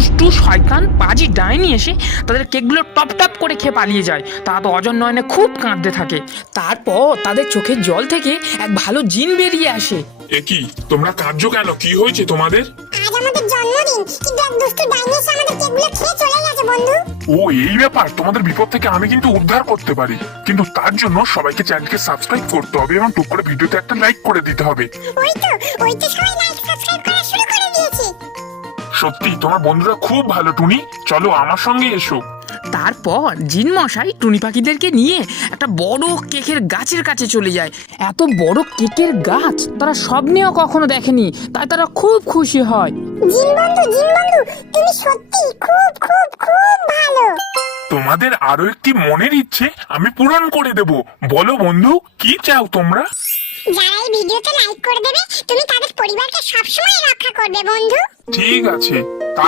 দুষ্টু শয়তান পাজি ডাইনি এসে তাদের কেকগুলো টপ টপ করে খেয়ে পালিয়ে যায়। তারা তো অজর নয়নে খুব কাঁদতে থাকে। তারপর তাদের চোখের জল থেকে এক ভালো জিন বেরিয়ে আসে। এ কি, তোমরা কাঁদছো কেন? কি হয়েছে তোমাদের? আজ আমাদের জন্মদিন, কিন্তু এক দুষ্টু ডাইনি এসে আমাদের কেকগুলো খেয়ে চলে গেছে বন্ধু। ও এই ব্যাপার, তোমাদের বিপদ থেকে আমি কিন্তু উদ্ধার করতে পারি, কিন্তু তার জন্য সবাইকে চ্যানেলকে সাবস্ক্রাইব করতে হবে এবং টুক করে ভিডিওতে একটা লাইক করে দিতে হবে। ওই তো সবাই লাইক সাবস্ক্রাইব করা শুরু করে দিয়েছে। সত্যি তোমার বন্ধুরা খুব ভালো টুনি, চলো আমার সঙ্গে এসো। তারপর জিন মশাই টুনি পাখিদেরকে নিয়ে একটা বড় কেকের গাছের কাছে চলে যায়। এত বড় কেকের গাছ তারা স্বপ্নেও কখনো দেখেনি, তাই তারা খুব খুশি হয়। জিন বন্ধু, তুমি সত্যি খুব খুব খুব ভালো। তোমাদের আরো একটি মনের ইচ্ছে আমি পূরণ করে দেব। বলো বন্ধু, কি চাও তোমরা? যারা এই ভিডিওতে লাইক করে দেবে, তুমি তাদের পরিবারকে সবসময় রক্ষা করবে বন্ধু। ঠিক আছে।